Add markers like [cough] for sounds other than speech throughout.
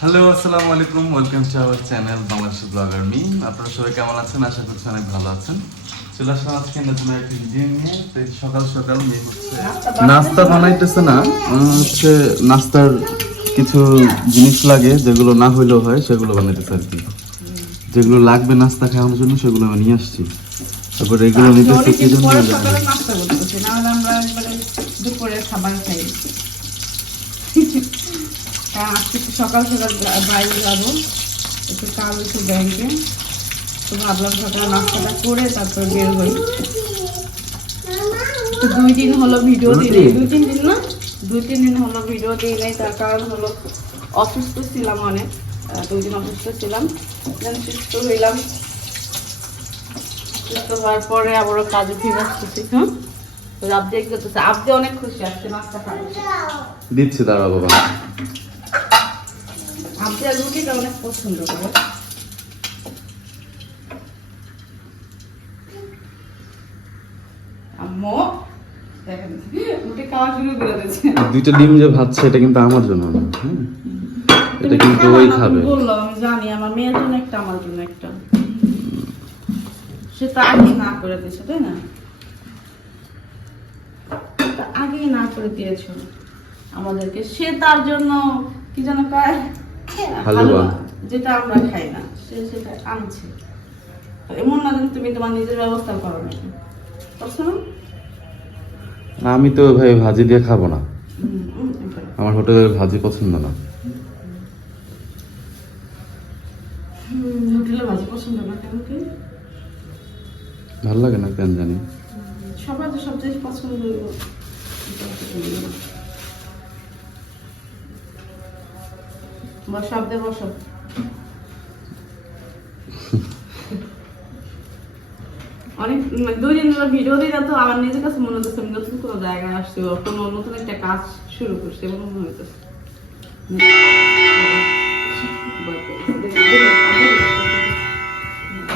Hello আসসালামু আলাইকুম welcome to our channel Bangladesh blogger me আপনারা সবাই কেমন আছেন? আশা করছি অনেক ভালো আছেন। চলে আসলাম আজকে নতুন একটা ভিডিও নিয়ে। সকাল সকাল মেয়ে হচ্ছে নাস্তা বানাইতেছে না হচ্ছে নাস্তার কিছু জিনিস লাগে যেগুলো না হইলেও হয় সেগুলো বানাইতেছে আর কি। যেগুলো লাগবে নাস্তা খাওয়ানোর জন্য সেগুলো আমি নিয়ে আসছি। তারপর এগুলো নিতেছে কি জন্য দুপুরে খাবার খাই। কারণ আজকে একটু সকাল সকাল বাইরে যাব। একটু কাল একটু ব্যাংকে তো ভাবলাম সকালে নাস্তাটা করে তারপর বের হই। তো দুই দিন হলো ভিডিও দিই নাই। দুই তিন দিন না? দুই তিন দিন হলো ভিডিও দিই নাই তার কারণ হলো অসুস্থ ছিলাম অনেক। দুই দিন অসুস্থ ছিলাম। Then সুস্থ হইলাম। সুস্থ হওয়ার পরে আবারও কাজে ফিরে আসতেছি হ্যাঁ আব্দি অনেক খুশি আজকে নাস্তা খাবে। দিচ্ছি দাঁড়া বাবা। আর রুটিটা অনেক পছন্দ করে। আম্মু দেখেন রুটি খাওয়া শুরু করে দিয়েছে। আর দুইটা ডিম যে ভাজছে এটা কিন্তু আমার জন্য না হ্যাঁ? এটা কিন্তু ওই খাবে। বললাম আমি জানি আমার মেয়ের জন্য একটা আমার জন্য একটা। সে তো না করে দিয়েছে তাই না? না করে দিয়েছ। আমাদেরকে সে তার জন্য কি যেন কয় হালুয়া। যেটা আমরা খাই না সে সেটা আনছে। এমন না যেন তুমি তোমার নিজের ব্যবস্থা করো নাকি। করছ না? আমি তো ভাই ভাজি দিয়ে খাব না। আমার হোটেলের ভাজি পছন্দ না। হোটেলে ভাজি পছন্দ না কেন কি? ভালো লাগে না কেন জানি। সবার তো সব জিনিস পছন্দ হইব বসো অনেক মানে দুই দিন ধরে ভিডিও দিই না তো আমার নিজের কাছে মনে হচ্ছে আমি নতুন কোনো জায়গায় আসছি কোনো নতুন একটা কাজ শুরু করছি এমন মনে হইতেছে।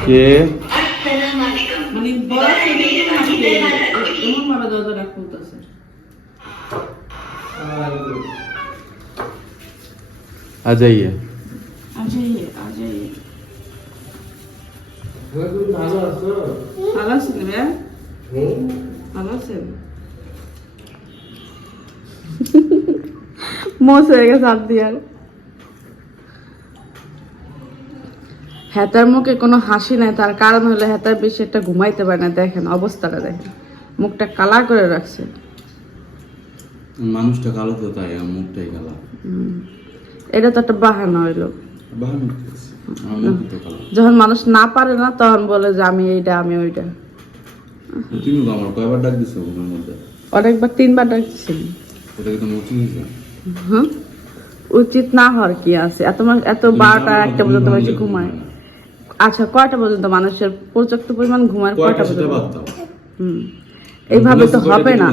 কে? মানে বড় থেকে এমন ভাবে দরজাটা খুলতেছে। आ जाइए আজাইয়ে আজাইয়ে ভালো আছেন রে ভালো আছেন মোস হয়ে গেছে হাত দিয়ে আর হেতার মুখে কোনো হাসি নাই তার কারণ হলো হেতার বেশি একটা ঘুমাইতে পারে না দেখেন অবস্থাটা দেখেন মুখটা কালা করে রাখছে মানুষটা কালো তো তাই আমার মুখটাই কালো হুম। এটা তো একটা বাহানা হইল। যখন মানুষ না পারে না তখন বলে যে আমি এইটা আমি ওইটা। তুমি আমার কয়বার ডাক দিছো ঘুমের মধ্যে? অনেকবার তিনবার উচিত না হওয়ার কি আছে? এত এত বারোটা একটা পর্যন্ত মানুষ ঘুমায়। আচ্ছা কয়টা পর্যন্ত মানুষের পর্যাপ্ত পরিমাণ ঘুমায় কয়টা পর্যন্ত? হুম। এইভাবে তো হবে না।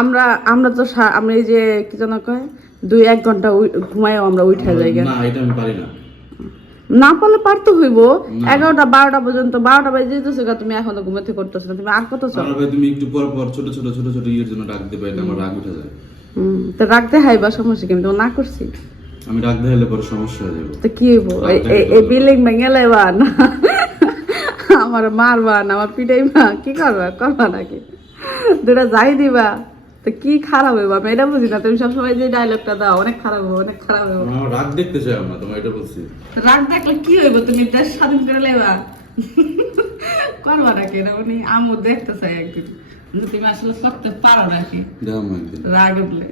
আমরা আমরা তো আমি এই যে কি যেন কয় দুই এক ঘণ্টা ঘুমাইও আমরা উঠে যাই না এটা আমি পারি না। না পারলে পারতে হইব। এগারোটা বারোটা পর্যন্ত বারোটা বাজে যেতেছো গা, তুমি এখনও ঘুমাতে করতেছো না। তুমি আর কত চল তুমি একটু পর পর ছোট ছোট ছোট ছোট ইয়ের জন্য ডাক দিতে পারলে আমার রাগ উঠে যায়। হুম তো রাখতে হাইবা সমস্যা কি? আমি তো না করছি। আমি রাগ দিলে পরে সমস্যা হয়ে যাবে। তো কি হইব? এই বিল্ডিং ভেঙে লাইবা না? আমার মারবা না আমার পিটাইবা কি করবা? করবা নাকি? দুটা যাই দিবা। তো কি খারাপ আমি এটা বুঝি না। তুমি সবসময় যে ডায়লগটা দাও অনেক খারাপ অনেক খারাপ আমার রাগ দেখতে চাই না তোমার এটা বলছি। রাগ দেখলে কি হইব? তুমি দেশ স্বাধীন করে লাইবা করবা নাকি? এটা আমও দেখতে চাই একদিন। তুমি আসলে করতে পারো নাকি? রাগ উঠলে।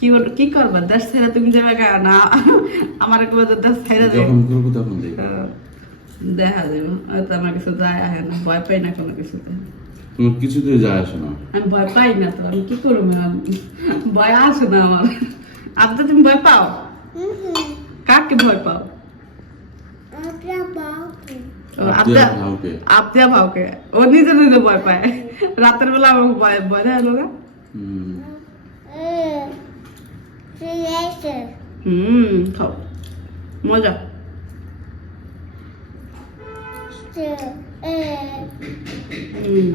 কি বল- কি করবা? দেশ ছেড়ে তুমি যাবে না আমার একবার দেশ ছেড়ে যাবে যখন করব তখন দেখা যাবে। হয়তো আমার কিছু যায় আসে না ভয় পাই না কোনো কিছুতে। তোমার কিছুতেই যায় আসে না। আমি ভয় পাই না তো আমি কি করব? ভয় আসে না আমার। আব্দা তুমি ভয় পাও? কাকে ভয় পাও? ও, আব্দা কাউকে আব্দা ভাওকে ও নিজে নিজে ভয় পায়। রাতের বেলা আমাকে ভয় ভয় দেয় না হুম। হুম খাও। মজা। হুম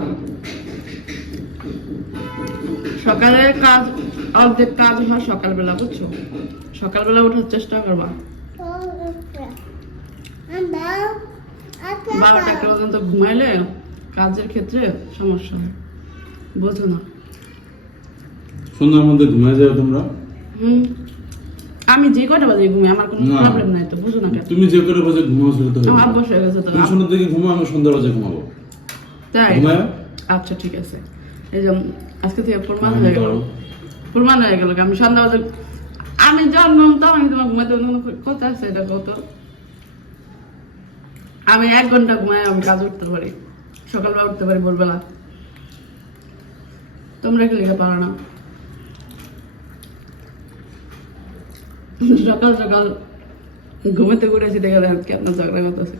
সকালে কাজ অর্ধেক কাজ হয় সকালবেলা বুঝছ? সকালবেলা ওঠার চেষ্টা করবা। বারোটা একটা পর্যন্ত ঘুমাইলে কাজের ক্ষেত্রে সমস্যা হয়। বোঝো না। সন্ধ্যার মধ্যে ঘুমিয়ে যাও তোমরা? হুম। আমি যে কটা বাজে ঘুমাই আমার কোনো প্রবলেম নাই তো বুঝো না তুমি যে করে বাজে ঘুমাও সেটা তো আমার। অভ্যাস হয়ে গেছে তো। তুমি সন্ধ্যার দিকে ঘুমাও আমি সন্ধ্যা বাজে ঘুমাবো। তাই? আচ্ছা ঠিক আছে। এই যে আজকে থেকে প্রমাণ হয়ে গেল। প্রমাণ হয়ে গেল আমি সন্ধ্যা বাজে আমি জন্ম তো আমি তোমার ঘুমাতে কথা আছে এটা কত আমি এক ঘণ্টা ঘুমাই আমি কাজ উঠতে পারি। সকালবেলা উঠতে পারি ভোরবেলা। তোমরা কি লেখা পারো না? সকাল সকাল ঘুমাতে ঘুরেছি দেখে দেখেন কেমন ঝগড়া করতেছে।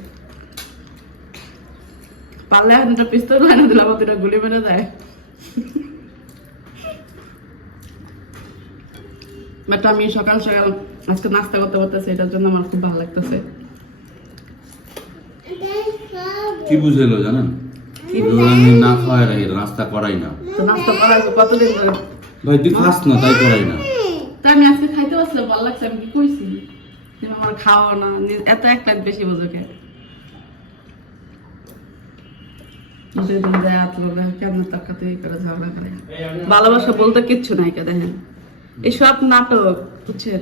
পারলে এখন একটা পিস্তল বানিয়ে দিলাম দুটা গুলি মেরে দেয়। বাট আমি সকাল সকাল আজকে নাস্তা করতে করতেছি এটার জন্য আমার খুব ভালো লাগতেছে। কি বুঝাইলো জানেন? না খাওয়াই রাখি নাস্তা করাই না। তো নাস্তা করা হয়েছে কতদিন ধরে? ভাই তুই খাস না তাই করাই না তাই আমি আজকে খাইতে পারছিলাম ভালো লাগছে আমি কি কইছি? তুমি আমার খাওয়া না এত এক বেশি বোঝো কে? যেদিন যায় আতলো দেখে তাকাতে করে ঝগড়া করে। ভালোবাসা বলতে কিচ্ছু নাই কে দেখেন। এসব নাটক বুঝছেন?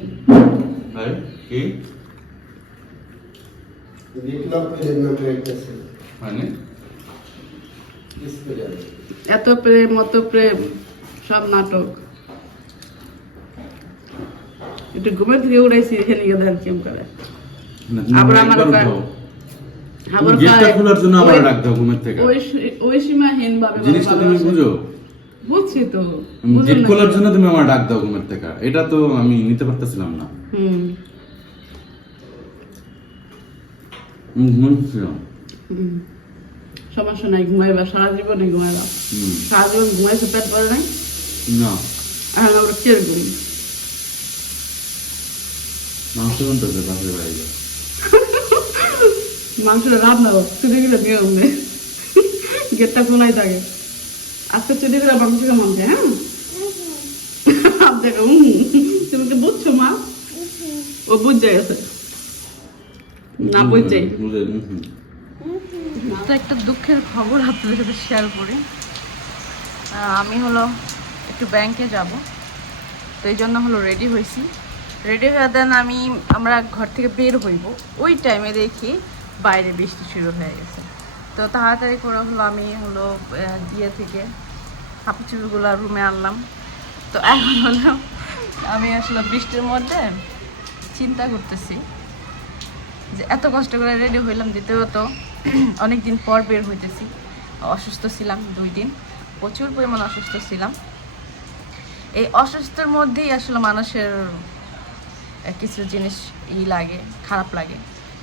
মানে? এত প্রেম অত প্রেম সব নাটক। একটু ঘুমে থেকে উড়াইছি এখানে গিয়ে দেখেন কেমন করে। আবার আমার আমার একবার কয়- উঠাও। আবার গেটটা খোলার জন্য আমার ডাক দাও ঘুমের থেকে। ওই ওই সীমাহীন ভাবে জিনিসটা তুমি বুঝো? বুঝছি তো গেট খোলার জন্য তুমি আমার ডাক দাও ঘুমের থেকে। এটা তো আমি নিতে পারতেছিলাম না। হুম। ঘুমাচ্ছিলাম হুম। সমস্যা নাই ঘুমাইবা সারা জীবনে ঘুমাইবা। হুম, সারা জীবন ঘুমাইছে পেট পরে নাই? না। আমরা মাংস কোনটাছে পাশের বাইরে [laughs] মাংসটা রান্না হোক চুরি গেলে নিয়ম নেই [laughs] গেটটা খোলাই থাকে। আজকে চুরি করে মাংস কেমন হ্যাঁ? [laughs] দেখো হুম তুমি কি বুঝছ মা? ও বুঝে গেছে না বুঝে হুম, হুম। তো একটা দুঃখের খবর আপনাদের সাথে শেয়ার করি। আহ, আমি হলো একটু ব্যাংকে যাব। তো এই জন্য হলো রেডি হয়েছি। রেডি হয়ে দেন, আমি, আমরা ঘর থেকে বের হইব। ওই টাইমে দেখি বাইরে বৃষ্টি শুরু হয়ে গেছে। তো তাড়াতাড়ি করে হলো, আমি হলো দিয়ে থেকে হাঁপি চুলগুলো রুমে আনলাম। তো এখন হলো, আমি আসলে বৃষ্টির মধ্যে চিন্তা করতেছি যে এত কষ্ট করে রেডি হইলাম দ্বিতীয়ত অনেক দিন পর বের হইতেছি। অসুস্থ ছিলাম দুই দিন, প্রচুর পরিমাণ অসুস্থ ছিলাম। এই অসুস্থর মধ্যেই আসলে মানুষের কিছু জিনিস ই লাগে, খারাপ লাগে।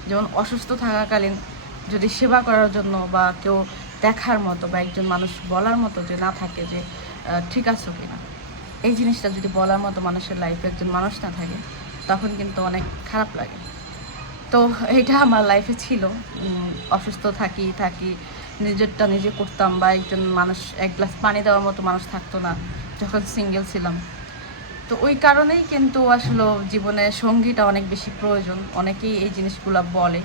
যেমন অসুস্থ থাকাকালীন যদি সেবা করার জন্য বা কেউ দেখার মতো বা একজন মানুষ বলার মতো যে না থাকে যে ঠিক আছো কিনা এই জিনিসটা যদি বলার মতো মানুষের লাইফে একজন মানুষ না থাকে, তখন কিন্তু অনেক খারাপ লাগে। তো এটা আমার লাইফে ছিল। অসুস্থ থাকি থাকি, নিজেরটা নিজে করতাম বা একজন মানুষ এক গ্লাস পানি দেওয়ার মতো মানুষ থাকতো না, যখন সিঙ্গেল ছিলাম। তো ওই কারণেই কিন্তু আসলে জীবনে সঙ্গীটা অনেক বেশি প্রয়োজন। অনেকেই এই জিনিসগুলো বলে।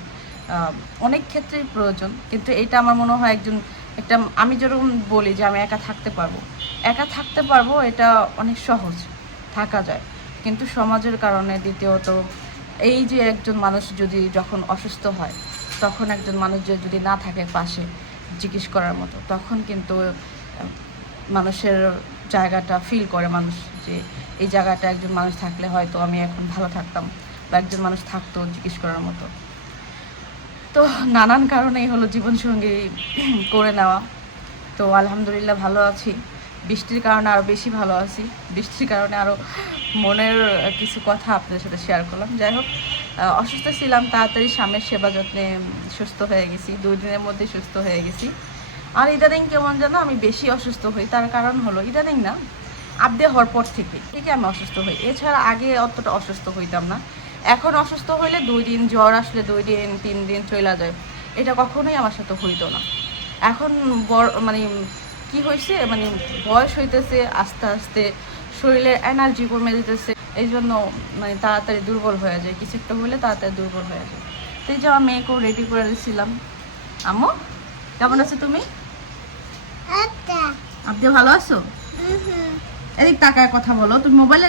অনেক ক্ষেত্রেই প্রয়োজন। কিন্তু এটা আমার মনে হয় একজন একটা আমি যেরকম বলি যে আমি একা থাকতে পারব। একা থাকতে পারব এটা অনেক সহজ, থাকা যায়। কিন্তু সমাজের কারণে দ্বিতীয়ত এই যে একজন মানুষ যদি যখন অসুস্থ হয়, তখন একজন মানুষ যদি না থাকে পাশে জিজ্ঞেস করার মতো, তখন কিন্তু মানুষের জায়গাটা ফিল করে মানুষ যে এই জায়গাটা একজন মানুষ থাকলে হয়তো আমি এখন ভালো থাকতাম বা একজন মানুষ থাকতো জিজ্ঞেস করার মতো। তো নানান কারণেই হলো জীবনসঙ্গী [clears throat] করে নেওয়া। তো আলহামদুলিল্লাহ ভালো আছি। বৃষ্টির কারণে আরও বেশি ভালো আছি। বৃষ্টির কারণে আরও মনের কিছু কথা আপনাদের সাথে শেয়ার করলাম। যাই হোক অসুস্থ ছিলাম, তাড়াতাড়ি স্বামীর সেবা যত্নে সুস্থ হয়ে গেছি। দুই দিনের মধ্যে সুস্থ হয়ে গেছি। আর ইদানিং কেমন যেন আমি বেশি অসুস্থ হই। তার কারণ হলো, ইদানিং না আপডে হওয়ার পর থেকে। থেকে আমি অসুস্থ হই। এছাড়া আগে অতটা অসুস্থ হইতাম না। এখন অসুস্থ হইলে দুই দিন জ্বর আসলে দুই দিন তিন দিন চলে যায়। এটা কখনোই আমার সাথে হইতো না। এখন বড় মানে কি হয়েছে মানে বয়স হইতেছে আস্তে আস্তে শরীরের এনার্জি কমে যেতেছে এই জন্য মানে তাড়াতাড়ি দুর্বল হয়ে যায়। কিছু একটা হলে তাড়াতাড়ি দুর্বল হয়ে যায়। তো এই যে আমার মেয়েকেও রেডি করে দিয়েছিলাম আম্মু কেমন আছো তুমি? আপনি ভালো আছো? এদিক টাকার কথা বলো। তুমি মোবাইলে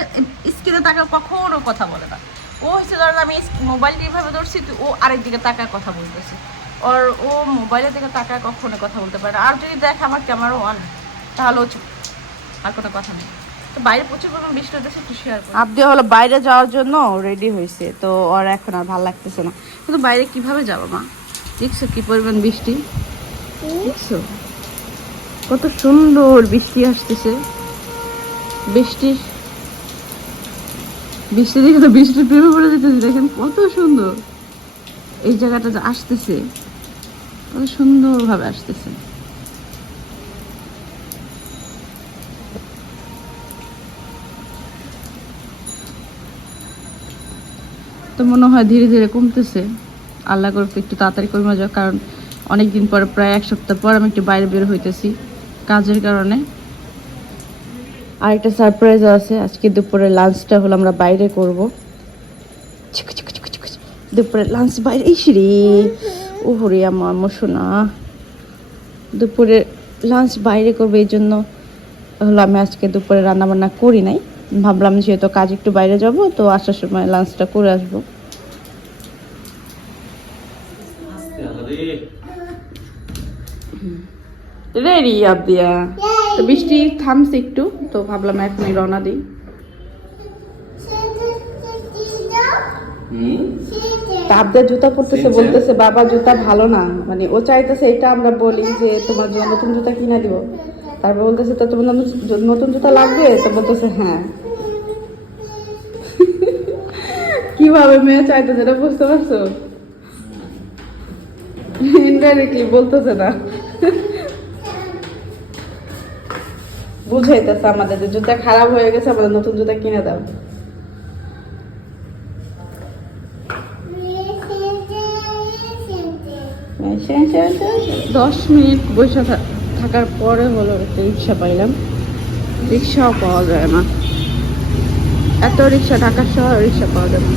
স্ক্রিনে টাকা কখনো কথা বলে না। ও হচ্ছে ধরো আমি মোবাইল এইভাবে ধরছি তো ও আরেক দিকে টাকার কথা বলতেছে। ওর ও মোবাইলের দিকে টাকায় কখনো কথা বলতে পারে না। আর যদি দেখ আমার ক্যামেরা অন তাহলে ও চুপ আর কোনো কথা নেই। তো বাইরে প্রচুর পরিমাণ বৃষ্টি হতেছে একটু শেয়ার করি। আবদি হলো বাইরে যাওয়ার জন্য রেডি হয়েছে তো ওর এখন আর ভালো লাগতেছে না। কিন্তু বাইরে কীভাবে যাব মা? দেখছ কি পরিমাণ বৃষ্টি? দেখছ? কত সুন্দর বৃষ্টি আসতেছে। বৃষ্টির বৃষ্টি দেখে তো বৃষ্টির প্রেমে পড়ে যেতেছে, দেখেন কত সুন্দর। এই জায়গাটা আসতেছে, কত সুন্দরভাবে আসতেছে। তো মনে হয় ধীরে ধীরে কমতেছে। আল্লাহ করতে একটু তাড়াতাড়ি কমে যাক, কারণ অনেকদিন পর, প্রায় এক সপ্তাহ পর আমি একটু বাইরে বের হইতেছি। কাজের কারণে। আরেকটা সারপ্রাইজ আছে। আজকে দুপুরে লাঞ্চটা হলো আমরা বাইরে করব। দুপুরে লাঞ্চ বাইরে এই রে। ওহরে আমার মশোনা। দুপুরে লাঞ্চ বাইরে করব এই জন্য হলো আমি আজকে দুপুরে রান্নাবান্না করি নাই। ভাবলাম যেহেতু কাজ একটু বাইরে যাব, তো আসার সময় লাঞ্চটা করে আসব। রেডি আবদিয়া তো বৃষ্টি থামছে একটু তো ভাবলাম এখনই রওনা দিই। তা আবদিয়া জুতা পরতেছে বলতেছে বাবা জুতা ভালো না। মানে ও চাইতেছে এটা আমরা বলি যে তোমার জন্য নতুন জুতা কিনা দিব। তারপর বলতেছে তো তোমার নতুন- নতুন জুতা লাগবে? তো বলতেছে হ্যাঁ। [laughs] কীভাবে মেয়ে চাইতেছে এটা বুঝতে পারছ? [laughs] ইনডাইরেক্টলি বলতেছে না। [laughs] বুঝাইতেছে আমাদের যে জুতা খারাপ হয়ে গেছে আমাদের নতুন জুতা কিনে দাও। দশ মিনিট বসে থাকার পরে হলো একটা রিক্সা পাইলাম। রিক্সাও পাওয়া যায় না। এত রিক্সা ঢাকা শহর রিক্সা পাওয়া যায় না।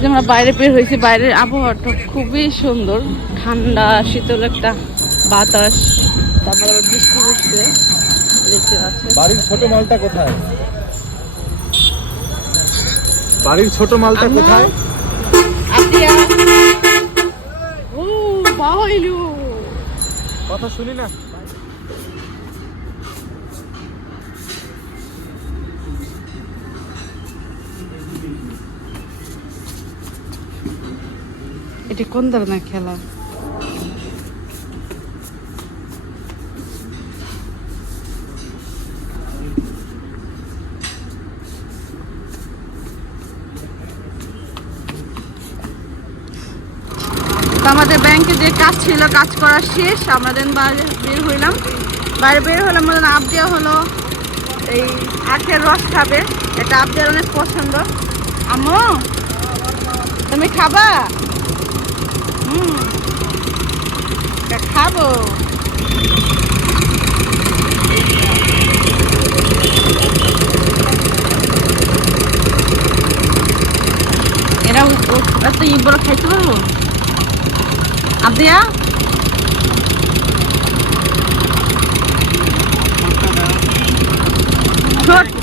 যে আমরা বাইরে বের হয়েছি, বাইরের আবহাওয়াটা খুবই সুন্দর। ঠান্ডা, শীতল একটা বাতাস। তারপরে আবার বৃষ্টি হচ্ছে দেখতে পাচ্ছেন। বাড়ির ছোট মালটা কোথায়? বাড়ির ছোট মালটা কোথায়? আদিয়া ও বাহইলু কথা শুনি না। এটা কোন ধরনের খেলা তো ব্যাংকে যে কাজ ছিল, কাজ করা শেষ আমাদের বাইরে বের হইলাম। বাইরে বের হলাম আমাদের দেওয়া হলো এই আখের রস খাবে। এটা আবদিয়ার অনেক পছন্দ। আম্মু, তুমি খাবা? হুম খাব। এরা ও- এত ই খাইতে পারব?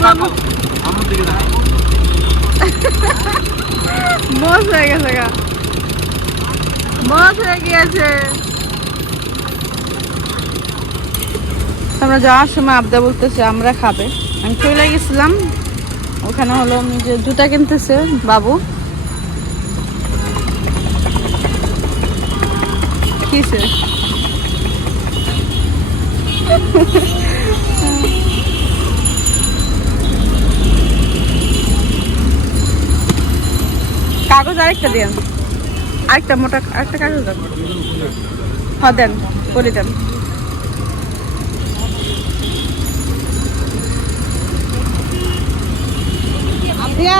দেখো বস হয়ে গেছে গা। বস হয়ে গিয়েছে। আমরা যাওয়ার সময় আবদা বলতেছে আমরা খাবে। আমি চলে গেছিলাম। ওখানে হলো যে জুতা কিনতেছে বাবু। কিসে কাগজ আরেকটা দেন আরেকটা মোটা আরেকটা কাগজ দেন হ্যাঁ দেন করে দেন। আদিয়া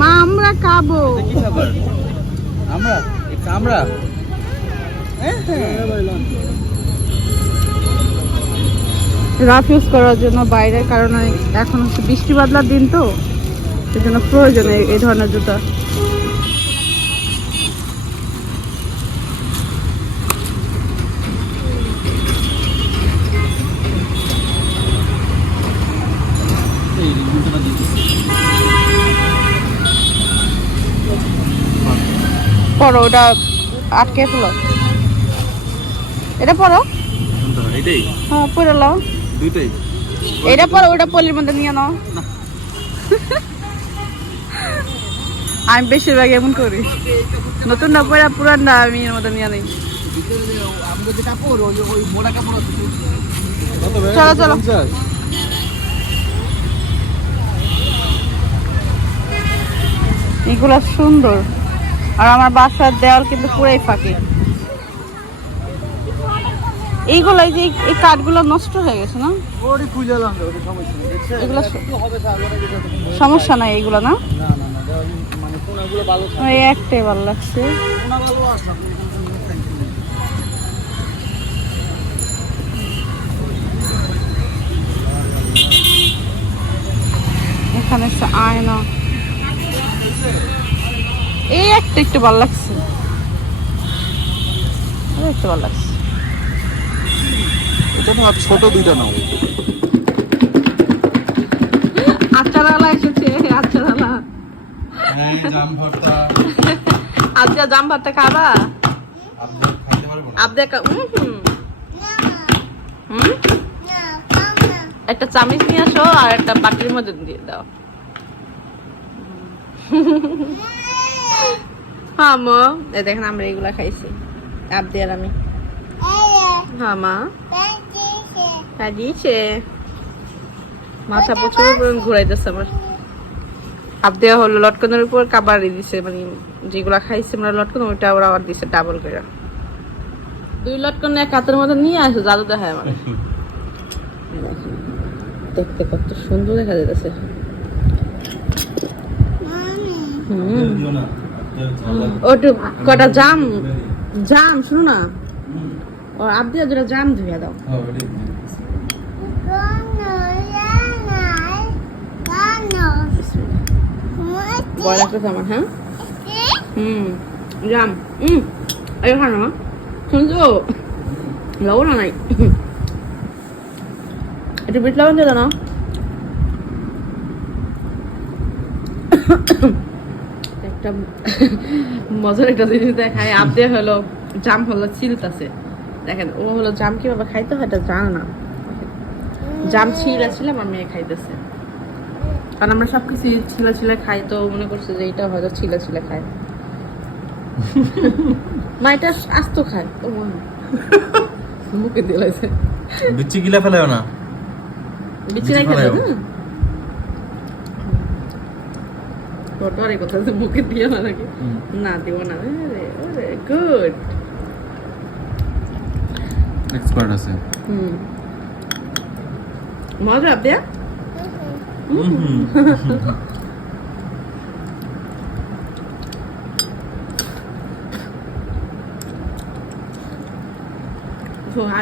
মা আমরা খাব। কি খাবার? আমরা? আমরা? রাফ ইউজ করার জন্য বাইরে কারণ এখন হচ্ছে বৃষ্টি বাদলার দিন তো সেজন্য প্রয়োজন এই ধরনের জুতা। পড়ো ওটা আটকে ফেলো। এটা পড়ো। এটাই? হ্যাঁ পড়ে নাও। দুইটাই? এটা পরে ওটা পলির মধ্যে নিয়ে নাও। আমি বেশিরভাগ এমন করি। নতুন না পরে পুরান না আমি এর মধ্যে নিয়ে নিই? চলো, চলো। এগুলো সুন্দর। আর আমার বাসার দেওয়াল কিন্তু পুরাই ফাঁকি। এইগুলো এই যে এই কাঠগুলো নষ্ট হয়ে গেছে না? এগুলো সমস্যা নাই এইগুলো না? মানে। ওই একটাই ভালো লাগছে। এখানে আয়না। এই একটা একটু ভালো লাগছে। একটু ভালো লাগছে। এটা না ছোট দুইটা নাও। আচারালা এসেছে আচারালা জাম ভর্তা। আজকে জাম ভাতটা খাবা? আপনি আবদে হুম। হুম? একটা চামিচ নিয়ে আসো আর একটা বাটির মধ্যে দিয়ে দাও। হ্যাঁ মা। দেখেন আমরা এগুলা খাইছি। আবদি আর আমি। হ্যাঁ মা। দিয়েছে মাথা প্রচুর ঘুরাইতেছে আমার। আবদেয়া হলো লটকনের উপর কাবারি দিছে মানে যেগুলা খাইছে আমরা লটকন ওইটা ওরা আবার দিছে ডাবল করে। দুই লটকন এক হাতের মধ্যে নিয়ে আসে জাদু দেখায় মানে দেখতে কত সুন্দর দেখা যাচ্ছে হুম। ওটু, কটা জাম জাম, শুনো না। ও আবদি দুটা জাম ধুয়ে দাও। বয় লাগতেছে আমার হ্যাঁ? হুম, জাম, হুম। এই খানো শুনছো? লবণ নাই। একটু বিট লবণ দিয়ে দাও না। একটা মজার একটা জিনিস দেখায়। আপদে হলো জাম হলো চিলতাছে। দেখেন ও হলো জাম কীভাবে খাইতে হয় এটা জানে না। জাম ছিঁড়া ছিল আমার মেয়ে খাইতেছে। কারণ আমরা সব কিছু ছিলা ছিলা খাই তো মনে করছে যে এটা হয়তো ছিলা ছিলা খায়। [laughs] মা এটা আস্ত খায়। ও মা। [laughs] মুখে দিলাইছে। বিচ্ছি গিলা ফেলাও না। বিচি বিচি রেখে ফেলায়ও। দাও টোটারি কথা যে মুখে দিয়ে না নাকি না দিব না আরে আরে গুড এক্সপার্ট আছে হুম মজা আপনি তো আর